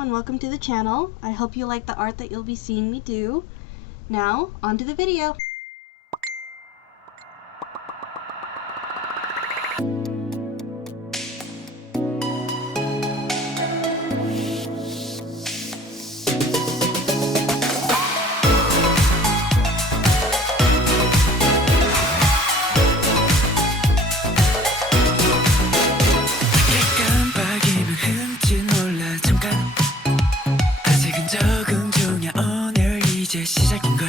and welcome to the channel. I hope you like the art that you'll be seeing me do. Now, on to the video. 시작인걸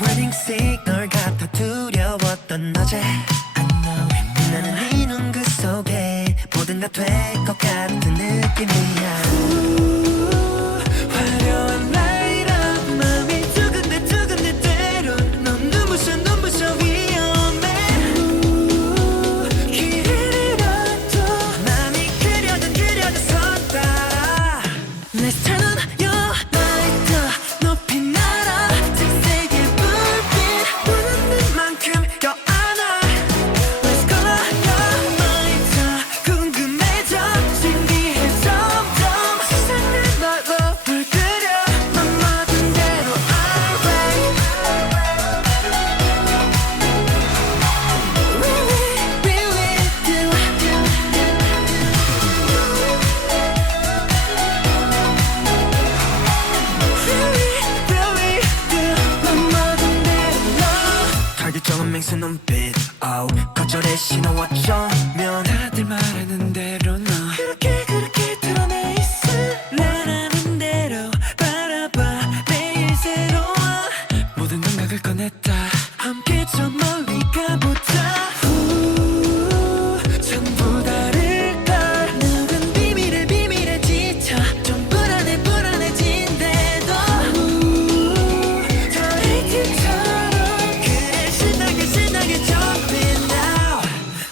Warning signal 같아 두려웠던 어제 I know it 나는 네 눈 그 속에 뭐든 다 될 것 같은 느낌이야 화려한 light up 맘이 두근대 때론 넌 눈부셔 위험해 길을 잃어도 맘이 그려져 선 따라 Let's turn on your light up 높이 날아 색색의 불빛 보는 만큼 껴안아 Let's color your mind up 궁금해져 신기해 점점 세상을 너로 물들여 맘 모든 대로 alright Really do target정은 맹수 눈빛 거절의 신호 어쩌면 다들 말하는 대로 너 그렇게 드러내 있으라는 대로 바라봐 매일 새로워 모든 감각을 꺼냈다 함께 저 멀리 가보자 전부 다를걸 누군 비밀에 지쳐 좀 불안해진대도 더 레이팅처럼 그래 신나게 jump in now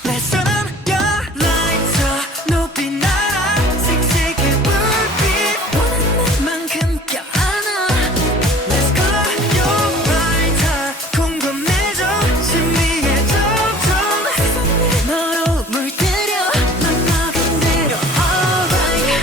Let's turn on your lights up 높이 날아 색색의 불빛 원하는 만큼 껴안아 Let's color your mind up 궁금해져 신비해 점점 세상을 너로 물들여 맘 먹은 대로 alright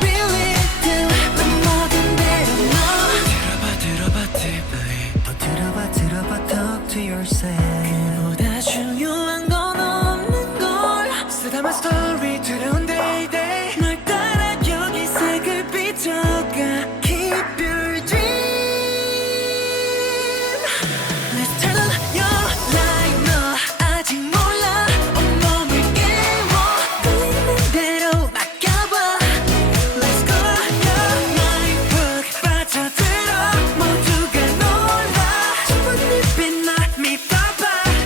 Really do 맘 먹은 대로 너 들어봐 들어봐 talk to yourself 그보다 중요한 건 없는 걸 쓰다만 스토리 두려운 day 널 따라 여기 색을 비춰가 Keep your dream Let's turn on your light 너 아직 몰라 온몸을 깨워 끌리는 대로 맡겨봐 Let's go your night book 빠져들어 모두가 놀라 충분히 빛나 믿어봐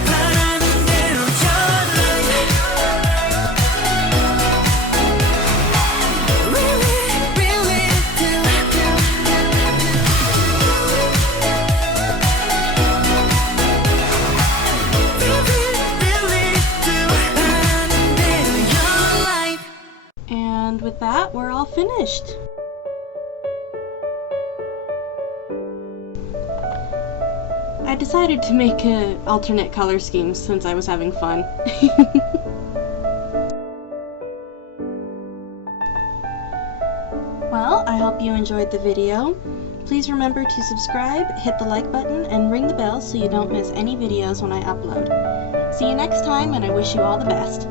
바라는 대로 your light Really do 바라는 대로 your light And with that, we're all finished. I decided to make alternate color schemes since I was having fun. Well, I hope you enjoyed the video. Please remember to subscribe, hit the like button, and ring the bell so you don't miss any videos when I upload. See you next time, and I wish you all the best.